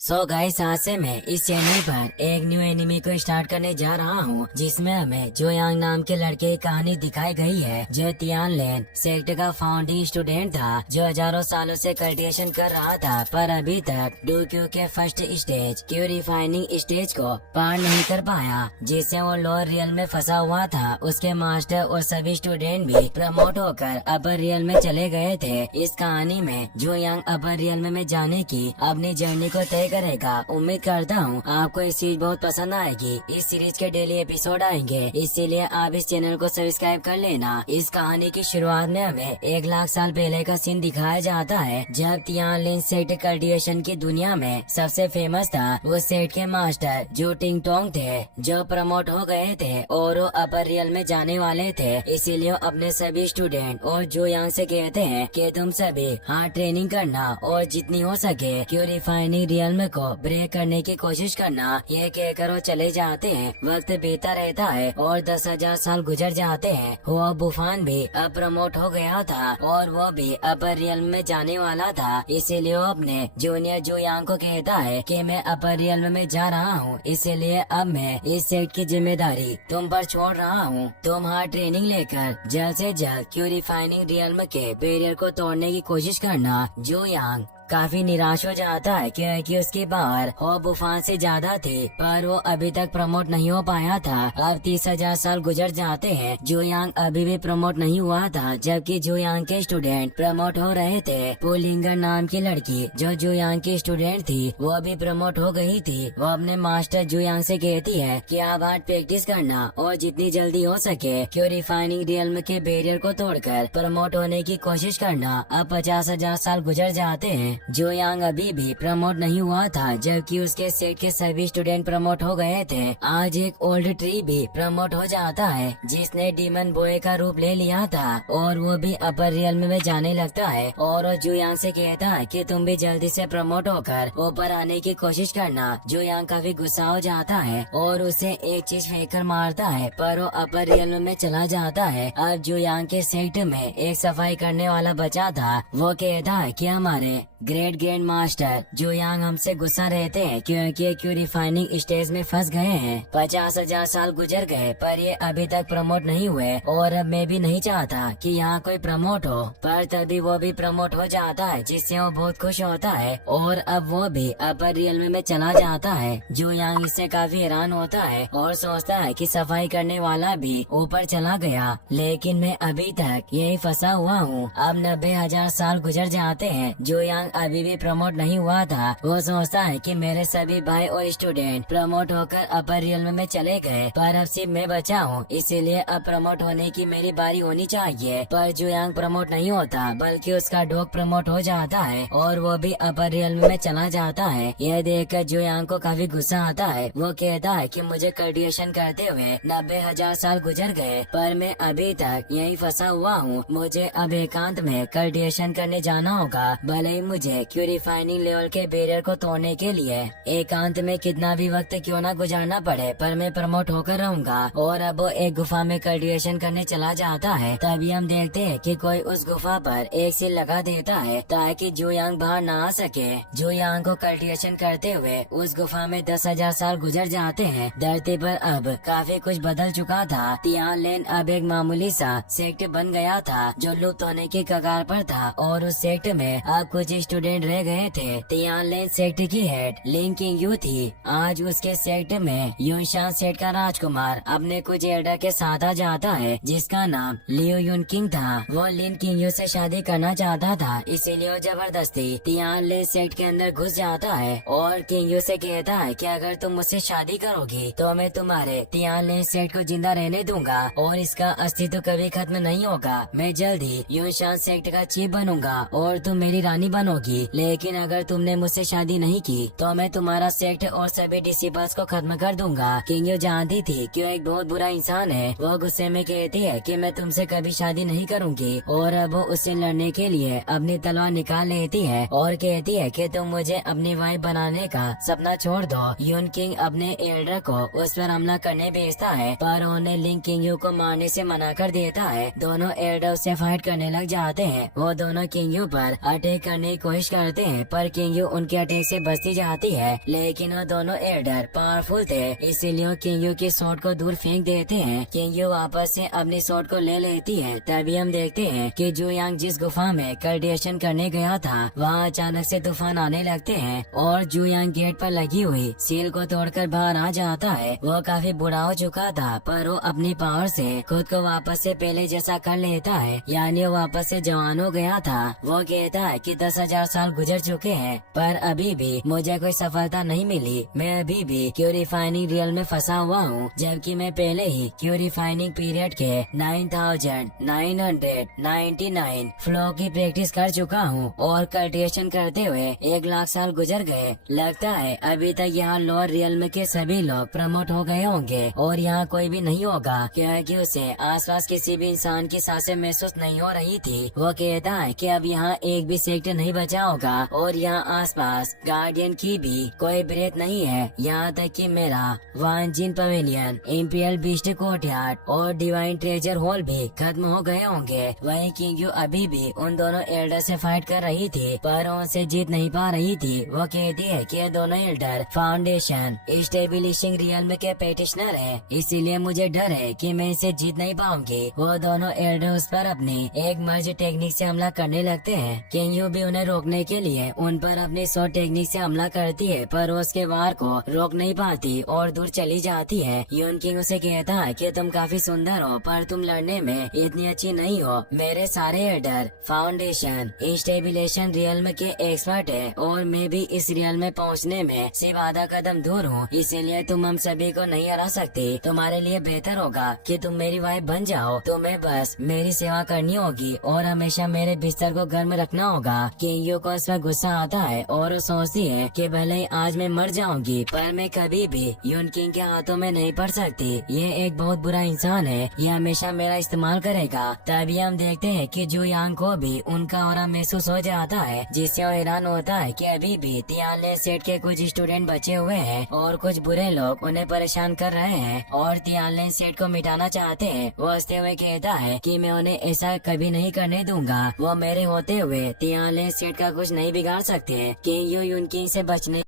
Guys, आज से मैं इस चैनल पर एक न्यू एनिमे को स्टार्ट करने जा रहा हूँ, जिसमें हमें जो यांग नाम के लड़के की कहानी दिखाई गई है, जो तियानलेन सेक्ट का फाउंडिंग स्टूडेंट था, जो हजारों सालों से कल्टिवेशन कर रहा था, पर अभी तक डोक्यो के first stage Q refining stage को पार नहीं कर पाया, जिससे वो लोअर रियल में फंसा हुआ था। उसके मास्टर और सभी स्टूडेंट भी प्रमोट होकर अपर रियल में चले गए थे। इस कहानी में जो यांग अपर रियल में जाने की अपनी जर्नी को तय करेगा। उम्मीद करता हूँ आपको इस चीज बहुत पसंद आएगी। इस सीरीज के डेली एपिसोड आएंगे, इसीलिए आप इस चैनल को सब्सक्राइब कर लेना। इस कहानी की शुरुआत में हमें 1 लाख साल पहले का सीन दिखाया जाता है, जब तियानलिन सेक्ट कल्टिवेशन की दुनिया में सबसे फेमस था। वो सेक्ट के मास्टर जो टिंग टोंग थे, जो प्रमोट हो गए थे और वो अपर रियल में जाने वाले थे। इसीलिए अपने सभी स्टूडेंट और जो यांग से कहते हैं कि तुम सभी हार्ड ट्रेनिंग करना और जितनी हो सके क्यू रिफाइनिंग रियल में को ब्रेक करने की कोशिश करना। ये कहकर वो चले जाते हैं। वक्त बीता रहता है और 10,000 साल गुजर जाते हैं। वो बुफान भी अब प्रमोट हो गया था और वो भी अपर रियल में जाने वाला था। इसीलिए वो अपने जूनियर जो यांग को कहता है कि मैं अपर रियल में जा रहा हूँ, इसीलिए अब मैं इस सेट की जिम्मेदारी तुम पर छोड़ रहा हूँ। तुम हार्ड ट्रेनिंग लेकर जल्द से जल्द क्यू रिफाइनिंग रियल के बैरियर को तोड़ने की कोशिश करना। जो यांग काफी निराश हो जाता है क्योंकि उसकी पावर हो बुफान से ज्यादा थी, पर वो अभी तक प्रमोट नहीं हो पाया था। अब 30,000 साल गुजर जाते हैं। जो यांग अभी भी प्रमोट नहीं हुआ था, जबकि जो यांग के स्टूडेंट प्रमोट हो रहे थे। पुलिंगर नाम की लड़की जो यांग की स्टूडेंट थी, वो भी प्रमोट हो गई थी। वो अपने मास्टर जो यांग से कहती है कि आप हार्ड प्रैक्टिस करना और जितनी जल्दी हो सके क्यू रिफाइनिंग रियल के बैरियर को तोड़कर प्रमोट होने की कोशिश करना। अब 50,000 साल गुजर जाते हैं। जो यांग अभी भी प्रमोट नहीं हुआ था, जबकि उसके सेट के सभी स्टूडेंट प्रमोट हो गए थे। आज एक ओल्ड ट्री भी प्रमोट हो जाता है, जिसने डीमन बॉय का रूप ले लिया था और वो भी अपर रियल में जाने लगता है। और वो जो यांग से कहता है कि तुम भी जल्दी से प्रमोट होकर ऊपर आने की कोशिश करना। जो यांग काफी गुस्सा हो जाता है और उसे एक चीज फेंक कर मारता है, पर वो अपर रियल में चला जाता है। अब जो यांग के सेट में एक सफाई करने वाला बचा था। वो कहता है कि हमारे ग्रैंड मास्टर जो यांग हमसे गुस्सा रहते हैं क्योंकि क्यू रिफाइनिंग स्टेज में फंस गए हैं। 50,000 साल गुजर गए, पर ये अभी तक प्रमोट नहीं हुए और अब मैं भी नहीं चाहता कि यहाँ कोई प्रमोट हो। पर तभी वो भी प्रमोट हो जाता है, जिससे वो बहुत खुश होता है और अब वो भी अपर रियल में चला जाता है। जो यांग इससे काफी हैरान होता है और सोचता है कि सफाई करने वाला भी ऊपर चला गया, लेकिन मैं अभी तक यही फंसा हुआ हूँ। अब 90,000 साल गुजर जाते हैं। जो यांग अभी भी प्रमोट नहीं हुआ था। वो सोचता है कि मेरे सभी भाई और स्टूडेंट प्रमोट होकर अपर रियल में चले गए, पर अब सिर्फ मैं बचा हूँ, इसीलिए अब प्रमोट होने की मेरी बारी होनी चाहिए। पर जो यांग प्रमोट नहीं होता, बल्कि उसका डॉग प्रमोट हो जाता है और वो भी अपर रियल में चला जाता है। यह देखकर जो यांग को काफी गुस्सा आता है। वो कहता है कि मुझे कल्टिवेशन करते हुए 90,000 साल गुजर गए, पर मैं अभी तक यही फंसा हुआ हूँ। मुझे अब एकांत में कल्टिवेशन करने जाना होगा, भले ही मुझे क्यू रिफाइनिंग लेवल के बैरियर को तोड़ने के लिए एकांत में कितना भी वक्त क्यों न गुजारना पड़े, पर मैं प्रमोट होकर रहूंगा। और अब वो एक गुफा में कल्टिवेशन करने चला जाता है। तभी हम देखते हैं कि कोई उस गुफा पर एक सील लगा देता है, ताकि जो यांग बाहर न आ सके। जो यांग को कल्टिवेशन करते हुए उस गुफा में 10,000 साल गुजर जाते हैं। धरती पर अब काफी कुछ बदल चुका था। तियानलेन अब एक मामूली सा सेक्ट बन गया था, जो लुप्त होने की कगार पर था और उस सेक्ट में अब कुछ स्टूडेंट रह गए थे। तियानलेन सेक्ट की हेड लिन किंगयू थी। आज उसके सेक्ट में यूनशान सेक्ट का राजकुमार अपने कुछ एल्डर के साथ आ जाता है, जिसका नाम लियो यून किंग था। वो लिन किंगयू से शादी करना चाहता था, इसीलिए वो जबरदस्ती तियानलेन सेक्ट के अंदर घुस जाता है और किंगयू से कहता है कि अगर तुम मुझसे शादी करोगी तो मैं तुम्हारे तियानलेन सेक्ट को जिंदा रहने दूंगा और इसका अस्तित्व कभी खत्म नहीं होगा। मैं जल्द ही यूनशान सेक्ट का चीफ बनूंगा और तुम मेरी रानी बनोगी, लेकिन अगर तुमने मुझसे शादी नहीं की तो मैं तुम्हारा सेक्ट और सभी डिसिपल्स को खत्म कर दूंगा। किंगयू जानती थी कि वो एक बहुत बुरा इंसान है। वो गुस्से में कहती है कि मैं तुमसे कभी शादी नहीं करूंगी और अब वो उससे लड़ने के लिए अपनी तलवार निकाल लेती है और कहती है कि तुम मुझे अपनी वाइफ बनाने का सपना छोड़ दो। यून किंग अपने एल्डर को उस पर हमला करने भेजता है, पर उन्हें लिन किंगयू को मारने से मना कर देता है। दोनों एल्डर उससे फाइट करने लग जाते हैं। वो दोनों किंगयू पर अटैक करने की कोशिश करते हैं पर किंग यू उनके अटैक से बचती जाती है, लेकिन वो दोनों एल्डर पावरफुल थे, इसीलिए वो किंग यू की स्वॉर्ड को दूर फेंक देते हैं। किंग यू वापस से अपनी स्वॉर्ड को ले लेती है। तभी हम देखते हैं कि जू यांग जिस गुफा में कल्टिवेशन करने गया था वहाँ अचानक से तूफान आने लगते हैं और जू यांग गेट पर लगी हुई सील को तोड़कर बाहर आ जाता है। वो काफी बुरा हो चुका था पर वो अपनी पावर से खुद को वापस से पहले जैसा कर लेता है, यानी वो वापस से जवान हो गया था। वो कहता है कि 10,000 साल गुजर चुके हैं पर अभी भी मुझे कोई सफलता नहीं मिली। मैं अभी भी क्यू रिफाइनिंग रियल में फंसा हुआ हूँ, जबकि मैं पहले ही क्यू रिफाइनिंग पीरियड के 9,999 फ्लो की प्रैक्टिस कर चुका हूँ और कल्टिवेशन करते हुए 1,00,000 साल गुजर गए। लगता है अभी तक यहाँ लोअर रियल के सभी लोग प्रमोट हो गए होंगे और यहाँ कोई भी नहीं होगा, क्योंकि उसे आसपास किसी भी इंसान की सांसें महसूस नहीं हो रही थी। वो कहता है कि अब यहाँ एक भी सेक्टर नहीं बचा होगा और यहाँ आसपास गार्डियन की भी कोई ब्रेथ नहीं है, यहाँ तक कि मेरा वानजिन पवेलियन, इंपीरियल बीस्ट कोर्टयार्ड और डिवाइन ट्रेजर हॉल भी खत्म हो गए होंगे। वहीं किंग यू अभी भी उन दोनों एल्डर से फाइट कर रही थी पर उनसे जीत नहीं पा रही थी। वो कहती है कि दोनों एल्डर फाउंडेशन स्टेबिलिशिंग रियल्म के पेटिशनर है, इसीलिए मुझे डर है कि मैं इसे जीत नहीं पाऊंगी। वो दोनों एल्डर उस पर अपनी एक मर्ज टेक्निक से हमला करने लगते हैं। किंग यू भी उन्हें रोकने के लिए उन पर अपनी सौ टेक्निक से हमला करती है पर वो उसके वार को रोक नहीं पाती और दूर चली जाती है। यून किंग उसे कहता है कि तुम काफी सुंदर हो पर तुम लड़ने में इतनी अच्छी नहीं हो। मेरे सारे एल्डर फाउंडेशन स्टेबिलेशन रियल्म के एक्सपर्ट है और मैं भी इस रियल में पहुँचने में सिर्फ आधा कदम दूर हूँ, इसीलिए तुम हम सभी को नहीं हरा सकती। तुम्हारे लिए बेहतर होगा कि तुम मेरी वाइफ बन जाओ। तुम्हें बस मेरी सेवा करनी होगी और हमेशा मेरे बिस्तर को गर्म रखना होगा। किंग यू को इस पर गुस्सा आता है और वो सोचती है कि भले ही आज मैं मर जाऊंगी पर मैं कभी भी यून किंग के हाथों में नहीं पड़ सकती। ये एक बहुत बुरा इंसान है, ये हमेशा मेरा इस्तेमाल करेगा। तभी हम देखते हैं कि जू यांग को भी उनका ऑरा महसूस हो जाता है, जिससे वो हैरान होता है कि अभी भी तियानले सेट के कुछ स्टूडेंट बचे हुए हैं और कुछ बुरे लोग उन्हें परेशान कर रहे हैं और तियानले सेट को मिटाना चाहते हैं। वो हंसते हुए कहता है कि मैं उन्हें ऐसा कभी नहीं करने दूंगा। वो मेरे होते हुए तियानले सेट का कुछ नहीं बिगाड़ सकते। किंग यू यून किंग से बचने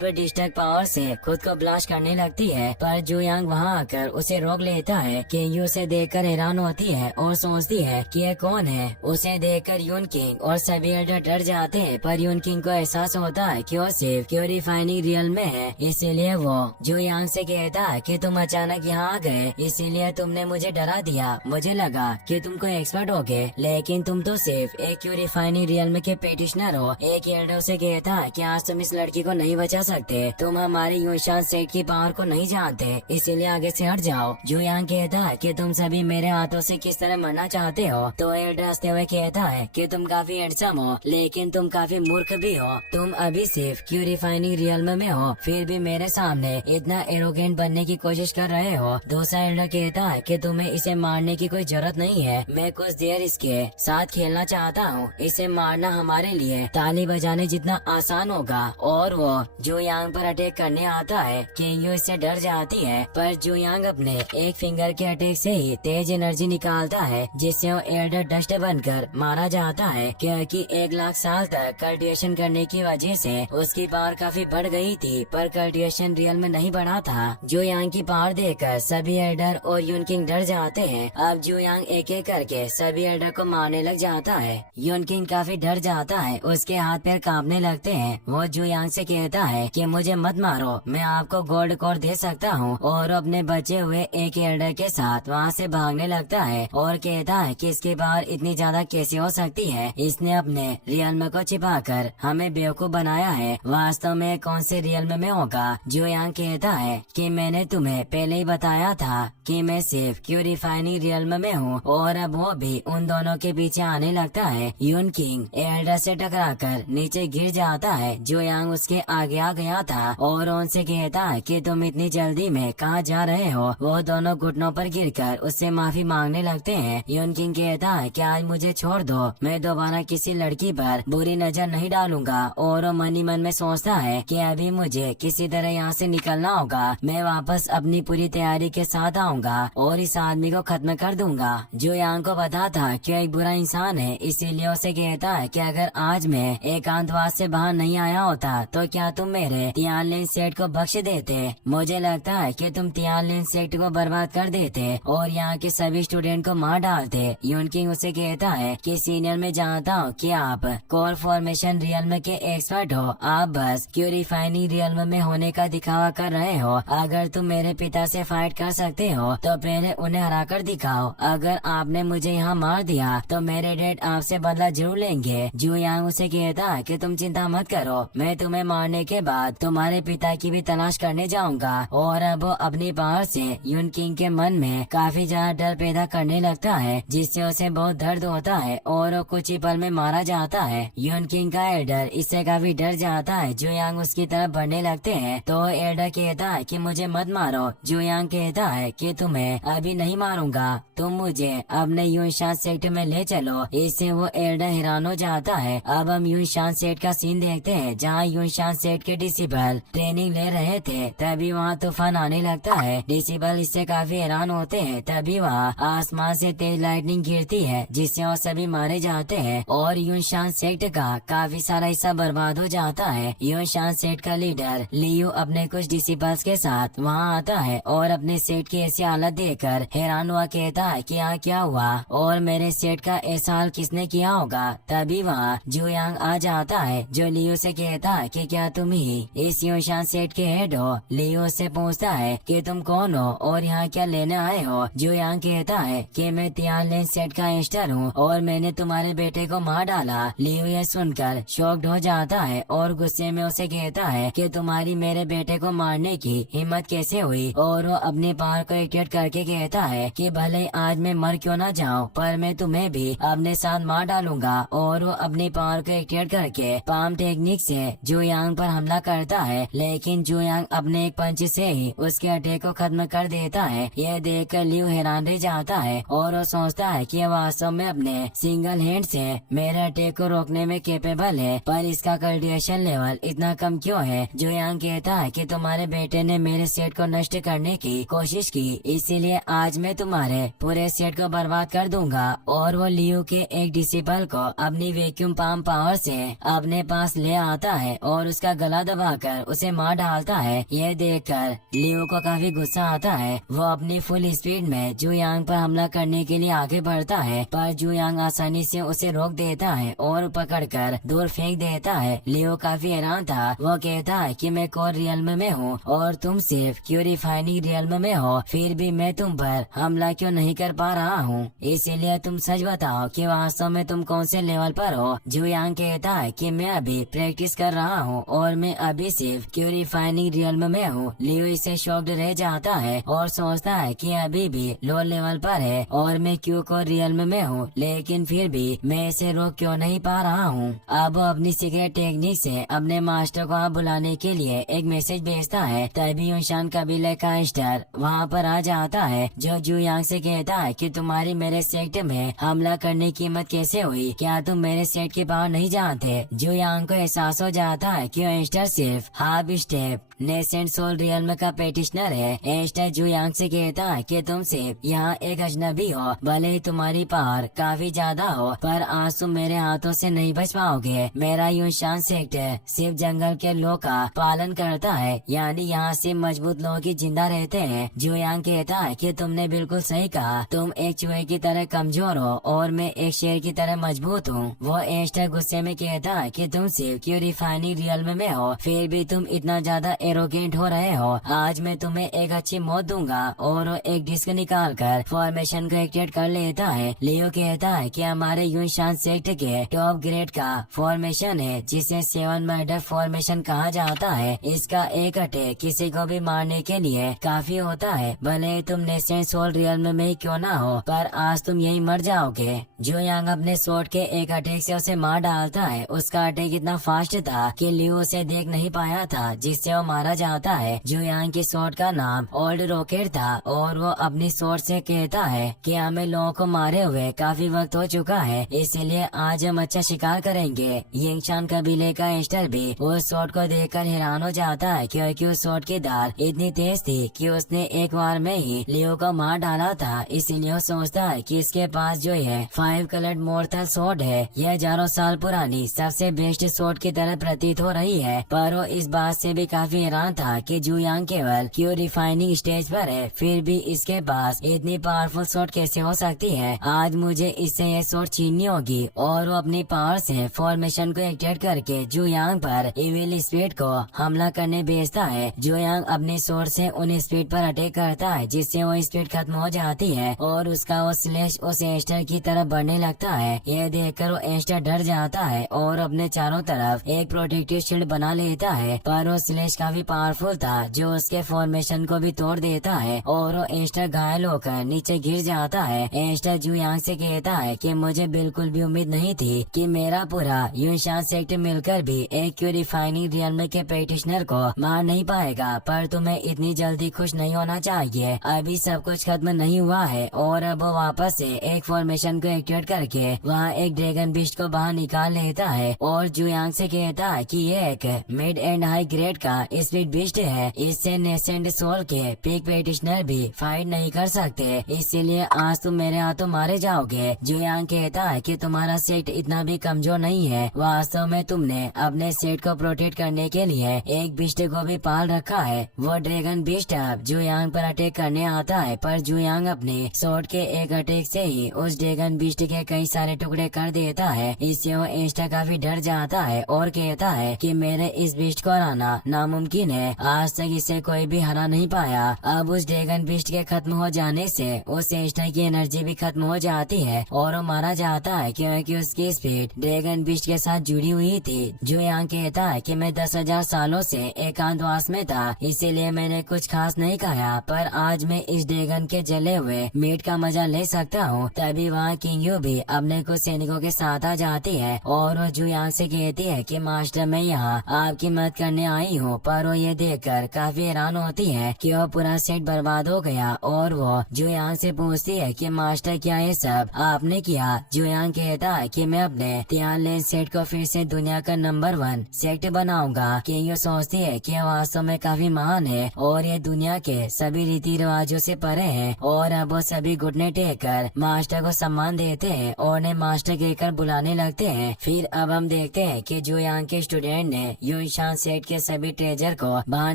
डिस्ट्रक्ट पावर से खुद को ब्लास्ट करने लगती है पर जू यांग वहाँ आकर उसे रोक लेता है। किंग यू उसे देखकर हैरान होती है और सोचती है कि यह कौन है। उसे देखकर यून किंग और सभी एल्डर डर जाते हैं पर यून किंग को एहसास होता है कि वो सिर्फ क्यू रिफाइनिंग रियल में है, इसीलिए वो जू यांग से कहता है कि तुम अचानक यहाँ आ गए इसीलिए तुमने मुझे डरा दिया। मुझे लगा कि तुम कोई एक्सपर्ट होगे लेकिन तुम तो सिर्फ एक क्यू रिफाइनिंग रियल के पेटिशनर हो। एक एल्डर से कहता है कि आज तुम इस लड़की को नहीं बचा सकते, तुम हमारे यूशान सेट की पावर को नहीं जानते, इसीलिए आगे से हट जाओ। जू यांग कहता है कि तुम सभी मेरे हाथों से किस तरह मरना चाहते हो तो एल्डर हंसते हुए कहता है कि तुम काफी हैंडसम हो लेकिन तुम काफी मूर्ख भी हो। तुम अभी सिर्फ क्यू रिफाइनिंग रियल्म में हो फिर भी मेरे सामने इतना एरोगेंट बनने की कोशिश कर रहे हो। दूसरा एल्डर कहता है कि तुम्हें इसे मारने की कोई जरूरत नहीं है, मैं कुछ देर इसके साथ खेलना चाहता हूँ। इसे मारना हमारे लिए ताली बजाने जितना आसान होगा। और वो जू यांग पर अटैक करने आता है। किंग यू इससे डर जाती है पर जू यांग अपने एक फिंगर के अटैक से ही तेज एनर्जी निकालता है जिससे वो एल्डर डस्ट बनकर मारा जाता है, क्योंकि 1,00,000 साल तक कल्टिवेशन करने की वजह से उसकी पावर काफी बढ़ गई थी पर कल्टिवेशन रियल में नहीं बढ़ा था। जू यांग की पावर देखकर सभी एल्डर और यून किंग डर जाते हैं। अब जू यांग एक एक करके सभी एल्डर को मारने लग जाता है। यून किंग काफी डर जाता है, उसके हाथ पैर कांपने लगते हैं। वो जू यांग से कहता है कि मुझे मत मारो, मैं आपको गोल्ड कोर दे सकता हूँ। और अपने बचे हुए एक एल्डर के साथ वहाँ से भागने लगता है और कहता है कि इसकी पावर इतनी ज्यादा कैसे हो सकती है, इसने अपने रियल्म को छिपाकर हमें बेवकूफ बनाया है, वास्तव में कौन से रियल्म में होगा। जू यांग कहता है कि मैंने तुम्हें पहले ही बताया था कि मैं सिर्फ क्यू रिफाइनिंग रियल्म में हूँ। और अब वो भी उन दोनों के पीछे आने लगता है। यून किंग एल्डर से टकराकर नीचे गिर जाता है। जू यांग उसके आगे आ गया था और उनसे कहता है कि तुम इतनी जल्दी में कहाँ जा रहे हो। वो दोनों घुटनों पर गिरकर उससे माफी मांगने लगते हैं। यून किंग कहता है कि आज मुझे छोड़ दो, मैं दोबारा किसी लड़की पर बुरी नजर नहीं डालूंगा। और वो मन ही मन में सोचता है कि अभी मुझे किसी तरह यहाँ से निकलना होगा। मैं वापस अपनी पूरी तैयारी के साथ आऊंगा और इस आदमी को खत्म कर दूंगा। जो यांग को पता था कि एक बुरा इंसान है, इसीलिए उसे कहता है कि अगर आज मैं एकांतवास से बाहर नहीं आया होता तो क्या तुम मेरे तियानलिन सेक्ट को बख्श देते। मुझे लगता है कि तुम तियानलिन सेक्ट को बर्बाद कर देते और यहाँ के सभी स्टूडेंट को मार डालते। यून किंग उसे कहता है कि सीनियर मैं जानता हूँ कि आप कोर फॉर्मेशन रियल्म के एक्सपर्ट हो, आप बस क्यूरिफाइनिंग रियल्म में होने का दिखावा कर रहे हो। अगर तुम मेरे पिता से फाइट कर सकते हो तो पहले उन्हें हरा कर दिखाओ। अगर आपने मुझे यहाँ मार दिया तो मेरे डैड आपसे बदला जरूर लेंगे। जू यांग उसे कहता है कि तुम चिंता मत करो, मैं तुम्हें मारने के बाद तुम्हारे पिता की भी तलाश करने जाऊंगा। और अब वो अपनी पावर से यून किंग के मन में काफी ज्यादा डर पैदा करने लगता है, जिससे उसे बहुत दर्द होता है और वो कुछ ही पल में मारा जाता है। यून किंग का एल्डर इससे काफी डर जाता है। जू यांग उसकी तरफ बढ़ने लगते हैं तो एल्डर कहता है कि मुझे मत मारो। जू यांग कहता है कि तुम्हें अभी नहीं मारूंगा, तुम मुझे अपने यूनशान सेक्ट में ले चलो। इससे वो एल्डर हैरान हो जाता है। अब हम यूनशान सेक्ट का सीन देखते हैं जहाँ यूनशान सेक्ट के डिसिबल ट्रेनिंग ले रहे थे। तभी वहाँ तूफान आने लगता है। डिसिबल इससे काफी हैरान होते हैं। तभी वहाँ आसमान से तेज लाइटनिंग गिरती है जिससे वो सभी मारे जाते हैं और यूनशान सेक्ट का काफी सारा हिस्सा बर्बाद हो जाता है। यूनशान सेक्ट का लीडर लियू अपने कुछ डिसिबल्स के साथ वहाँ आता है और अपने सेट की ऐसी हालत देखकर हैरान हुआ कहता है कि यहाँ क्या हुआ और मेरे सेट का ऐसा हाल किसने किया होगा। तभी वहाँ जू यांग आ जाता है जो लियू से कहता है कि क्या तुम ही इस यूनशान सेट के हेड हो। लियू से पूछता है कि तुम कौन हो और यहाँ क्या लेने आए हो। जू यांग कहता है कि मैं तियानलिन सेट का इंस्टर हूँ और मैंने तुम्हारे बेटे को मार डाला। लियू ये सुनकर शॉक्ड हो जाता है और गुस्से में उसे कहता है कि तुम्हारी मेरे बेटे को मारने की हिम्मत कैसे हुई। और वो अपने पावर को एक्टिवेट करके कहता है कि भले आज मैं मर क्यों ना जाऊँ पर मैं तुम्हें भी अपने साथ मार डालूंगा। और वो अपनी पावर को एक्टिवेट करके पाम टेक्निक से जू यांग पर हमला करता है, लेकिन जू यांग अपने एक पंच से ही उसके अटैक को खत्म कर देता है। यह देखकर लियू हैरान रह जाता है और वो सोचता है कि वास्तव में अपने सिंगल हैंड से मेरे अटैक को रोकने में कैपेबल है, पर इसका कल्टिवेशन लेवल इतना कम क्यों है। जू यांग कहता है कि तुम्हारे बेटे ने मेरे सेट को नष्ट करने की कोशिश की, इसीलिए आज मैं तुम्हारे पूरे सेट को बर्बाद कर दूंगा। और वो लियू के एक डिसिपल को अपनी वैक्यूम पाम पावर से अपने पास ले आता है और उसका गला दबाकर उसे मार डालता है। यह देखकर लियू को काफी गुस्सा आता है। वो अपनी फुल स्पीड में जू यांग पर हमला करने के लिए आगे बढ़ता है, पर जू यांग आसानी से उसे रोक देता है और पकड़कर दूर फेंक देता है। लियू काफी हैरान था। वो कहता है कि मैं कोर रियल्म में हूँ और तुम सिर्फ क्यूरिफाइनिंग रियल्म में हो, फिर भी मैं तुम पर हमला क्यों नहीं कर पा रहा हूँ। इसीलिए तुम सच बताओ कि वास्तव में तुम कौन से लेवल पर हो। जू यांग कहता है कि मैं अभी प्रैक्टिस कर रहा हूँ और मैं अभी सिर्फ क्यूरिफाइनिंग रियल्म में हूँ। लियू इससे शॉक्ड रह जाता है और सोचता है कि अभी भी लो लेवल पर है और मैं क्यू को रियल्म में हूँ, लेकिन फिर भी मैं इसे रोक क्यों नहीं पा रहा हूँ। अब वो अपनी सीक्रेट टेक्निक से अपने मास्टर को वहाँ बुलाने के लिए एक मैसेज भेजता है। तभी यूनशान कबीले का इंस्टर वहाँ पर आ जाता है जो जू यांग से कहता है कि तुम्हारी मेरे सेक्ट में हमला करने की हिम्मत कैसे हुई, क्या तुम मेरे सेक्ट के बाहर नहीं जानते। जू यांग को एहसास हो जाता है कि इंस्टर सिर्फ half step nascent soul realm का पेटिशनर है। इंस्टर जू यांग से कहता है कि तुम सिर्फ यहाँ एक अजनबी हो, भले ही तुम्हारी पावर काफी ज्यादा हो, पर आज तुम मेरे हाथों से नहीं बच पाओगे। मेरा यूनशान सेक्ट सिर्फ जंगल के लोग का पालन करता है, यानी यहाँ सिर्फ मजबूत लोग ही जिंदा रहते हैं। जू यांग कहता है कि तुमने बिल्कुल सही कहा, तुम एक चूहे की तरह कमजोर हो और मैं एक शेर की तरह मजबूत हूँ। वो इंस्टर गुस्से में कहता है कि तुम सिर्फ क्यूरिफाइनिंग रियल्म में हो, फिर भी तुम इतना ज्यादा एरोगेंट हो रहे हो। आज मैं तुम्हें एक अच्छी मौत दूंगा। और वो एक डिस्क निकाल कर फॉर्मेशन को एक्टिवेट कर लेता है। लियो कहता है कि हमारे यूनशान सेक्ट के टॉप ग्रेड का फॉर्मेशन है जिसे 7 मर्डर फॉर्मेशन कहा जाता है। इसका एक अटैक किसी को भी मारने के लिए काफी होता है, भले तुम नेसेंट सोल रियल में ही क्यों ना हो, पर आज तुम यही मर जाओगे। जो यांग अपने स्वॉर्ड के एक अटैक से उसे मार डालता है। उसका अटैक इतना फास्ट था कि लियो उसे देख नहीं पाया था, जिससे वो मारा जाता है। जो यांग की स्वॉर्ड का नाम ओल्ड रॉकेट था और वो अपनी स्वॉर्ड से कहता है कि हमें लोगों को मारे हुए काफी वक्त हो चुका है, इसलिए आज हम अच्छा शिकार करेंगे। यिंगशान कबीले का एस्टर भी उस स्वॉर्ड को देखकर हैरान हो जाता है, क्योंकि उस स्वॉर्ड की धार इतनी तेज थी कि उसने एक बार में ही लियो को मार डाला था। इसीलिए वो सोचता है कि इसके पास जो है 5 कलर्ड मोर्टल स्वॉर्ड है, यह हजारों साल पुरानी सबसे बेस्ट स्वॉर्ड की तरह प्रतीत हो रही है। पर वो इस बात से भी काफी हैरान था कि जू यांग केवल क्यों रिफाइनिंग स्टेज पर है, फिर भी इसके पास इतनी पावरफुल स्वॉर्ड कैसे हो सकती है। आज मुझे इससे यह स्वॉर्ड छीननी होगी। और वो अपनी पावर से फॉर्मेशन को एक्टिवेट करके जू यांग पर इविल स्पीड को हमला करने भेजता है। जू यांग अपनी स्वॉर्ड से उन स्पीड पर अटैक करता है, जिससे वो स्पीड खत्म हो जाती है और उसका वो स्लैश उस एस्टर की तरफ बढ़ने लगता है। यह देखकर वो एस्टर डर जाता है और अपने चारों तरफ एक प्रोटेक्टिव शील्ड बना लेता है। पर वो स्लैश काफी पावरफुल था, जो उसके फॉर्मेशन को भी तोड़ देता है और वो एस्टर घायल होकर नीचे गिर जाता है। एस्टर जू यांग से कहता है कि मुझे बिल्कुल भी उम्मीद नहीं थी कि मेरा पूरा यूनशान सेक्ट मिलकर भी एक क्यूरिफाइनिंग रियल्म के प्रैक्टिशनर को मार नहीं पाएगा, पर तुम्हें इतनी जल्दी खुश नहीं होना चाहिए। अभी सब कुछ खत्म नहीं हुआ है। और अब वो वापस से एक फॉर्मेशन को एक्टिवेट करके वहाँ एक ड्रैगन बीस्ट को बाहर निकाल लेता है और जू यांग से कहता है कि ये एक मिड एंड हाई ग्रेड का स्पीड बीस्ट है, इससे नेसेंट सोल के पीक प्रैक्टिशनर भी फाइट नहीं कर सकते, इसीलिए आज तुम मेरे हाथों मारे जाओगे। जू यांग कहता है कि तुम्हारा सेट इतना भी कमजोर नहीं है, वास्तव में तुमने अपने सेट को प्रोटेक्ट करने के लिए एक बीस्ट को भी पाल रखा है। वो ड्रैगन बीस्ट अब जू यांग पर अटैक करने आता है, पर जू यांग अपने स्वॉर्ड के एक अटैक से ही उस ड्रैगन बीस्ट के कई सारे टुकड़े कर देता है। इससे वो एस्टर काफी डर जाता है और कहता है कि मेरे इस बीस्ट को हराना नामुमकिन है, आज तक इसे कोई भी हरा नहीं पाया। अब उस ड्रैगन बीस्ट के खत्म हो जाने से उस एस्टर की एनर्जी भी खत्म हो जाती है और वो मारा जाता है, क्योंकि उसकी स्पीड ड्रैगन बीस्ट के साथ जुड़ी हुई थी। जो यहाँ कहता है कि मैं 10,000 सालों से एकांतवास में था, इसीलिए मैंने कुछ खास नहीं खाया, पर आज मैं इस ड्रैगन के जले हुए मीट का मजा ले सकता हूँ। तभी वहाँ किंग यू भी अपने कुछ सैनिकों के साथ आ जाती है और वो जू यांग से कहती है कि मास्टर मैं यहाँ आपकी मदद करने आई हूँ। पर वो ये देखकर काफी हैरान होती है कि वो पूरा सेट बर्बाद हो गया और वो जू यांग से पूछती है कि मास्टर क्या ये सब आपने किया। जू यांग कहता है कि मैं अपने तियानलेन सेट को फिर से दुनिया का नंबर 1 सेट बनाऊंगा। किंग यू सोचती है कि वास्तव में काफी महान है और ये दुनिया के सभी रीति रिवाजों से परे है। और अब वो सभी घुटने टेक कर मास्टर को सम्मान देते हैं और उन्हें मास्टर कहकर बुलाने लगते हैं। फिर अब हम देखते हैं कि जू यांग के स्टूडेंट ने यूनशान सेट के सभी ट्रेजर को बाहर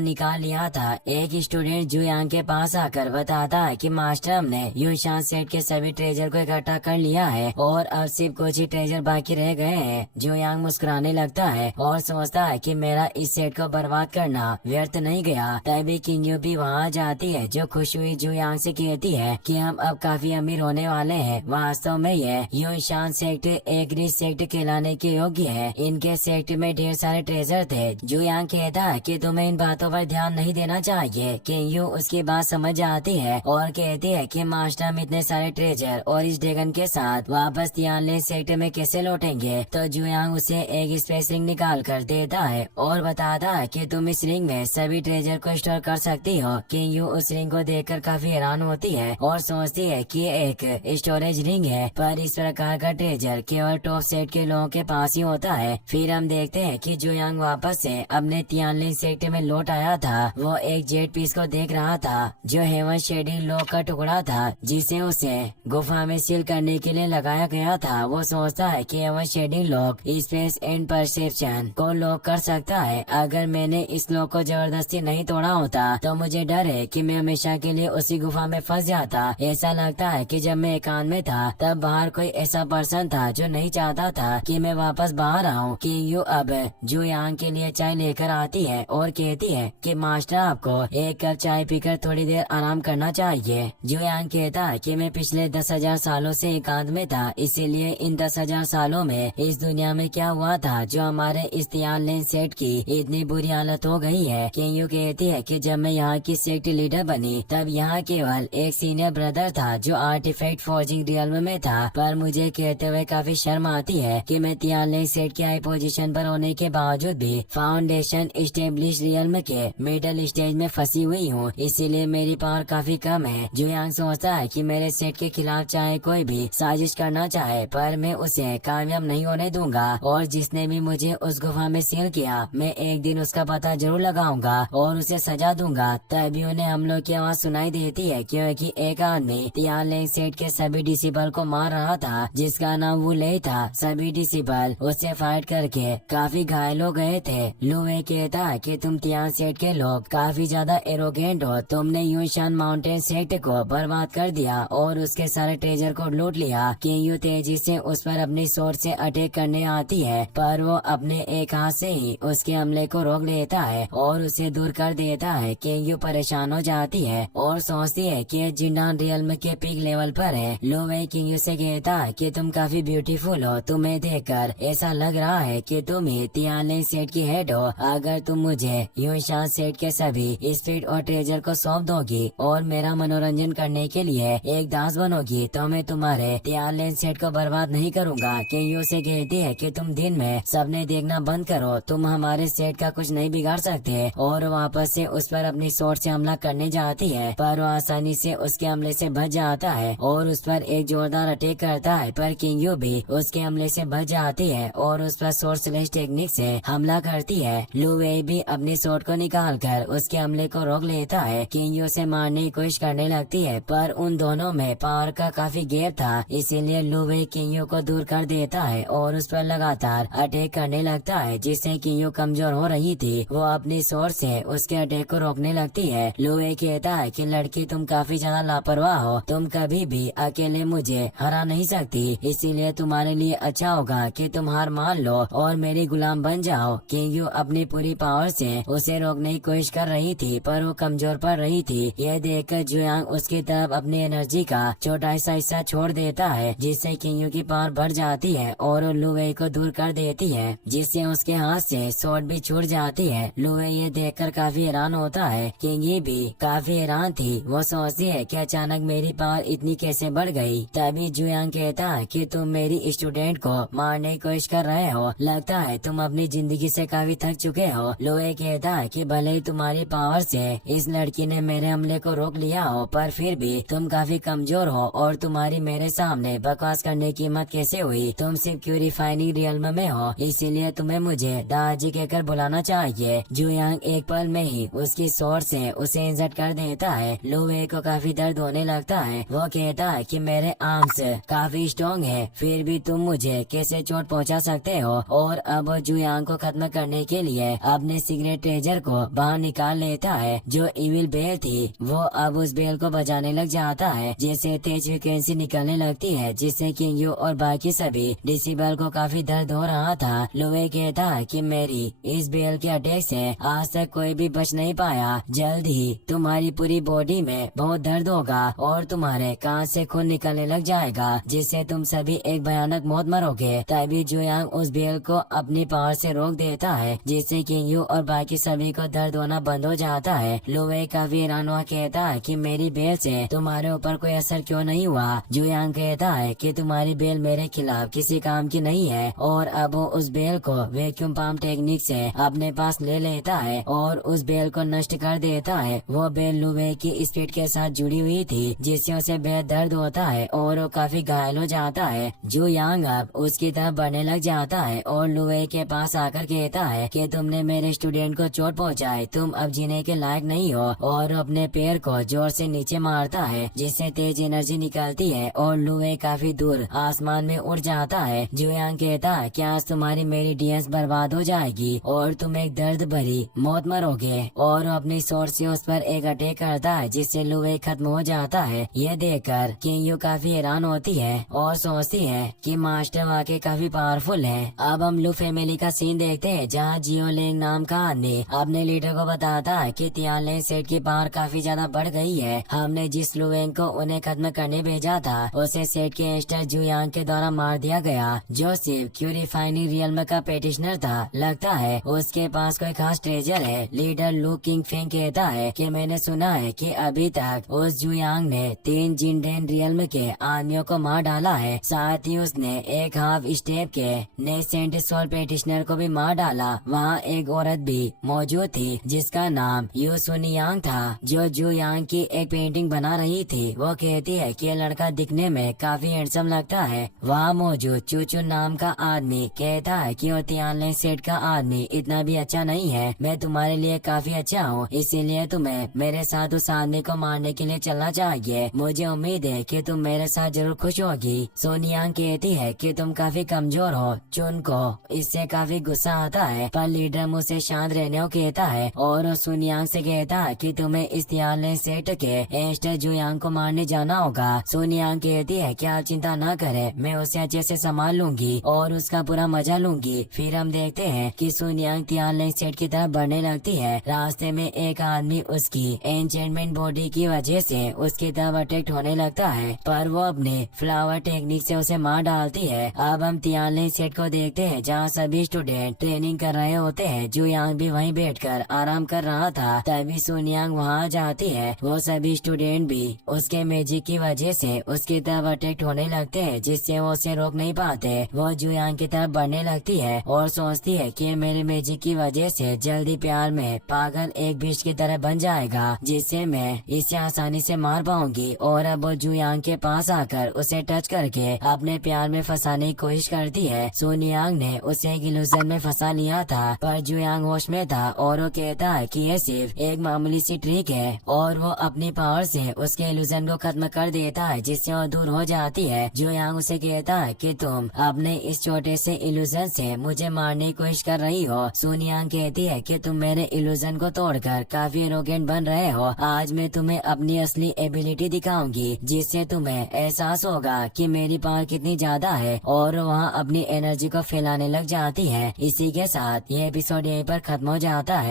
निकाल लिया था। एक स्टूडेंट जू यांग के पास आकर बताता है कि मास्टर हमने यूनशान सेट के सभी ट्रेजर को इकट्ठा कर लिया है और अब सिर्फ कुछ ही ट्रेजर बाकी रह गए हैं। जू यांग मुस्कुराने लगता है और सोचता है कि मेरा इस सेट को बर्बाद करना व्यर्थ नहीं गया। तभी किंग यू भी वहाँ जाती है, जो खुश हुई जू यांग से कहती है कि हम अब काफी अमीर होने वाले हैं। वास्तव में ये यूनशान सेक्ट एक रिच सेक्ट कहलाने के योग्य है। इनके सेक्ट में ढेर सारे ट्रेजर थे। जू यांग कहता है कि तुम्हें इन बातों पर ध्यान नहीं देना चाहिए। किंग यू उसकी बात समझ आती है और कहती है कि मास्टर हम इतने सारे ट्रेजर और इस ड्रैगन के साथ वापस तियानलेन सेक्ट में कैसे लौटेंगे। तो जू यांग उसे एक स्पेस रिंग निकाल कर देता है और बताता है कि तुम इस रिंग में सभी ट्रेजर को स्टोर कर सकती हो। किंग यू उस रिंग को देखकर काफी हैरान होती है और सोचती है कि एक स्टोरेज रिंग है, पर इस प्रकार का ट्रेजर केवल टॉप सेट के लोगों के पास ही होता है। फिर हम देखते हैं कि जू यांग वापस से अपने तियानलेन सेक्ट में लौट आया था। वो एक जेट पीस को देख रहा था जो हेवन शेडिंग लॉक का टुकड़ा था, जिसे उसे गुफा में सील करने के लिए लगाया गया था। वो सोचता है कि heaven shedding lock space and perception को लॉक कर सकता है। अगर मैंने इस लॉक को जबरदस्ती नहीं तोड़ा होता तो मुझे डर है कि मैं हमेशा के लिए उसी गुफा में फंस जाता। ऐसा लगता है कि जब मैं एकांत में था तब बाहर कोई ऐसा पर्सन था जो नहीं चाहता था कि मैं वापस बाहर आऊं। कि यू अब जू यांग के लिए चाय लेकर आती है और और कहती है कि मास्टर आपको एक कप चाय पीकर थोड़ी देर आराम करना चाहिए। जुयांग कहता है कि मैं पिछले 10,000 सालों से एकांत में था, इसीलिए इन 10,000 सालों में इस दुनिया में क्या हुआ था जो हमारे इस तियानलेन सेक्ट की इतनी बुरी हालत हो गई है। केयू कहती है कि जब मैं यहाँ की सेक्ट लीडर बनी तब यहाँ केवल एक सीनियर ब्रदर था जो आर्टिफैक्ट फॉर्जिंग रियल्म में था, पर मुझे कहते हुए काफी शर्म आती है कि मैं तियानलेन सेक्ट की हाई पोजीशन पर होने के बावजूद भी फाउंडेशन एस्टेब्लिश रियल्म के मिडल स्टेज में फंसी हुई हूँ, इसीलिए मेरी पावर काफी कम है। जुयांग सोचता है कि मेरे सेट के खिलाफ चाहे कोई भी साजिश करना चाहे पर मैं उसे कामयाब नहीं होने दूंगा, और जिसने भी मुझे उस गुफा में सील किया मैं एक दिन उसका पता जरूर लगाऊंगा और उसे सजा दूंगा। तभी उन्हें हमलों की आवाज सुनाई देती है क्योंकि एक आदमी तियानलेन सेट के सभी डिसिबल को मार रहा था जिसका नाम वू ले था। सभी डिसिबल उससे फाइट करके काफी घायल हो गए थे। लुवे कहता है कि तुम तियान सेट के लोग काफी ज्यादा एरोगेंट हो, तुमने यूशान माउंटेन सेक्ट को बर्बाद कर दिया और उसके सारे ट्रेजर को लूट लिया। किंगयू तेजी से उस पर अपनी सोर्स से अटैक करने आती है पर वो अपने एक हाथ से ही उसके हमले को रोक लेता है और उसे दूर कर देता है। किंगयू परेशान हो जाती है और सोचती है कि जिंडान रियल्म के पीक लेवल पर है। लुवे किंगयू से कहता है कि तुम काफी ब्यूटीफुल हो, तुम्हें देखकर ऐसा लग रहा है कि तुम ही तियानलेन सेट की हेड हो। अगर तुम मुझे यूशान सेट के सभी स्पीड और ट्रेजर को सौंप दोगी और मेरा मनोरंजन करने के लिए एक दास बनोगी तो मैं तुम्हारे तियानलेन सेट को बर्बाद नहीं करूंगा। किंगयू से कहती है कि तुम दिन में सपने देखना बंद करो, तुम हमारे सेट का कुछ नहीं बिगाड़ सकते, और वापस से उस पर अपनी सोर्स से हमला करने जाती है पर वो आसानी से उसके हमले से बच जाता है और उस पर एक जोरदार अटैक करता है, पर किंगयू भी उसके हमले से बच जाती है और उस पर सोर्सलेस टेक्निक से हमला करती है। लुवे भी अपनी सोर्ड को निकाल कर उसके हमले को रोक लेता है। किंगयू से मारने की कोशिश करने लगती है पर उन दोनों में पावर का काफी गैप था, इसीलिए लुवे किंगयू को दूर कर देता है और उस पर लगातार अटैक करने लगता है, जिससे किंगयू कमजोर हो रही थी। वो अपनी सोर्स से उसके अटैक को रोकने लगती है। लुवे कहता है कि लड़की तुम काफी ज्यादा लापरवाह हो, तुम कभी भी अकेले मुझे हरा नहीं सकती, इसीलिए तुम्हारे लिए अच्छा होगा कि तुम हार मान लो और मेरी गुलाम बन जाओ। किंगयू अपनी पूरी पावर से उसे रोकने की कोशिश कर रही थी पर वो कमजोर पड़ रही थी। यह देखकर जुयांग उसकी तरफ अपनी एनर्जी का छोटा सा हिस्सा छोड़ देता है, जिससे किंगयू की पावर बढ़ जाती है और वो लुवे को दूर कर देती है, जिससे उसके हाथ से स्वॉर्ड भी छूट जाती है। लुवे ये देखकर काफी हैरान होता है। किंगयू भी काफी हैरान थी, वो सोचती है कि अचानक मेरी पावर इतनी कैसे बढ़ गई। तभी जुयांग कहता है कि तुम मेरी स्टूडेंट को मारने की कोशिश कर रहे हो, लगता है तुम अपनी जिंदगी से काफी थक चुके हो। लुवे कहता है कि भले ही तुम्हारी पावर से इस लड़की ने मेरे हमले को रोक लिया हो पर फिर भी तुम काफी कमजोर हो और तुम्हारी मेरे सामने बकवास करने की हिम्मत कैसे हुई। तुम सिर्फ प्यूरिफाइंग रियल्म में हो, इसीलिए तुम्हें मुझे दादाजी कहकर बुलाना चाहिए। जुयांग एक पल में ही उसकी सोर्स से उसे इंजर्ड कर देता है। लुवे को काफी दर्द होने लगता है। वो कहता है कि मेरे आर्म्स काफी स्ट्रॉन्ग है, फिर भी तुम मुझे कैसे चोट पहुंचा सकते हो। और अब जुयांग को खत्म करने के लिए अपने सीक्रेट ट्रेजर को बाहर निकाल लेता है जो इविल बेल थी। वो अब उस बेल को बजाने लग जाता है, जिससे तेज फ्रिक्वेंसी निकलने लगती है, जिससे किंगयू और बाकी सभी डिसिबल को काफी दर्द हो रहा था। लुवे कहता है कि मेरी इस बेल के अटैक से आज तक कोई भी बच नहीं पाया, जल्द ही तुम्हारी पूरी बॉडी में बहुत दर्द होगा और तुम्हारे कान से खून निकलने लग जाएगा, जिससे तुम सभी एक भयानक मौत मरोगे। तभी जुयांग उस बेल को अपनी पावर से रोक देता है, जिससे किंगयू और बाकी सभी को दर्द होना बंद हो जाता है। लुवे काफी हैरान हुआ कहता है कि मेरी बेल से तुम्हारे ऊपर कोई असर क्यों नहीं हुआ। जुयांग कहता है कि तुम्हारी बेल मेरे खिलाफ किसी काम की नहीं है, और अब वो उस बेल को वैक्यूम पंप टेक्निक से अपने पास ले लेता है और उस बेल को नष्ट कर देता है। वो बेल लुवे की स्पीड के साथ जुड़ी हुई थी, जिससे उसे बेहद दर्द होता है और वो काफी घायल हो जाता है। जुयांग अब उसकी तरफ बढ़ने लग जाता है और लुवे के पास आकर कहता है कि तुमने मेरे स्टूडेंट को चोट पहुंचाई, तुम अब जीने के लायक नहीं हो, और अपने पैर को जोर से नीचे मारता है, जिससे तेज एनर्जी निकलती है और लुवे काफी दूर आसमान में उड़ जाता है। जुयांग कहता है कि आज तुम्हारी मेरी डीएस बर्बाद हो जाएगी और तुम एक दर्द भरी मौत मरोगे, और अपनी सोर्स से उस पर एक अटैक करता है, जिससे लुवे खत्म हो जाता है। यह देखकर किंगयू काफी हैरान होती है और सोचती है कि मास्टर वाकई काफी पावरफुल है। अब हम लू फैमिली का सीन देखते हैं, जहाँ जियोलेंग नाम का आदमी अपने लीडर को बताता है कि तियानलेन सेठ की पावर काफी ज्यादा बढ़ गई है। हमने जिस लुवेंग को उन्हें खत्म करने भेजा था उसे सेठ के गैंगस्टर जुयांग के द्वारा मार दिया गया, जो सिर्फ क्यू रिफाइनरी रियल्म का पेटिशनर था। लगता है उसके पास कोई खास ट्रेजर है। लीडर लू किंग फेंग कहता है कि मैंने सुना है कि अभी तक उस जुयांग ने 3 जिनडेन रियल्म के आदमियों को मार डाला है। साथ ही उसने एक हाफ स्टेप के नेसेंट सोल पेटिशनर को भी मार डाला। वहाँ एक औरत भी मौजूद थी जिसका नाम यू सुनियांग था, जो जुयांग की एक पेंटिंग बना रही थी। वो कहती है कि ये लड़का दिखने में काफी हैंडसम लगता है। वहाँ मौजूद चूचू नाम का आदमी कहता है कि वो तियानलेन सेठ का आदमी इतना भी अच्छा नहीं है। मैं तुम्हारे लिए काफी अच्छा हूँ, इसीलिए तुम्हें मेरे साथ उस आदमी को मारने के लिए चलना चाहिए। मुझे उम्मीद है कि तुम मेरे साथ जरूर खुश होगी। सोनियांग कहती है कि तुम काफी कमजोर हो। चुन को इससे काफी गुस्सा आता है, पर लीडर मुझसे शांत रहने को कहता है और सोनियांग से कहता है कि तुम्हें इस तियानलेन सेठ के गैंगस्टर जुयांग को मारने जाना होगा। सोनियांग कहती है कि आप चिंता न करें, मैं उसे अच्छे से संभाल लूंगी और उसका पूरा मजा लूंगी। फिर हम देखते हैं कि सोनियांग तियानलेन सेठ की तरफ बढ़ने लगती है। रास्ते में एक आदमी उसकी एन्चेंटमेंट बॉडी की वजह से उसकी तरफ अट्रैक्ट होने लगता है, पर वो अपने फ्लावर टेक्निक से उसे मार डालती है। अब हम तियानलेन सेठ को देखते हैं जहाँ सभी स्टूडेंट ट्रेनिंग कर रहे होते हैं। जुयांग भी वहीं बैठकर आराम कर रहा था। तभी सोनियांग वहाँ जाती है। वो सभी स्टूडेंट भी उसके मैजिक की वजह से उसकी तरफ अट्रैक्ट होने लगते हैं, जिससे वो उसे रोक नहीं पाते। वो जुयांग की तरफ बढ़ने लगती है और सोचती है कि मेरे मैजिक की वजह से जल्दी प्यार में पागल एक बीच की तरह बन जाएगा, जिससे मैं इसे आसानी से मार पाऊंगी। और अब वो जुयांग के पास आकर उसे टच करके अपने प्यार में फंसाने की कोशिश करती है। सोनियांग ने उसे एक इल्यूजन में फंसा लिया था, पर जुयांग होश में था और वो कहता है कि ये सिर्फ एक मामूली सी ट्रिक है और वो अपनी पावर से उसके इल्यूजन को खत्म कर देता है, जिससे वो दूर हो जाती है। जुयांग उसे कहता है कि तुम अपने इस छोटे से इल्यूजन से मुझे मारने की कोशिश कर रही हो। सोनियांग कहती है कि तुम मेरे इल्यूजन को तोड़कर काफी एरोगेंट बन रहे हो। आज मैं तुम्हें अपनी असली एबिलिटी दिखाऊंगी, जिससे तुम्हें एहसास होगा कि मेरी पावर कितनी ज्यादा है। और वहाँ अपनी एनर्जी को फैलाने लग जाती है। इसी के साथ ये एपिसोड यहीं पर खत्म हो जाता है।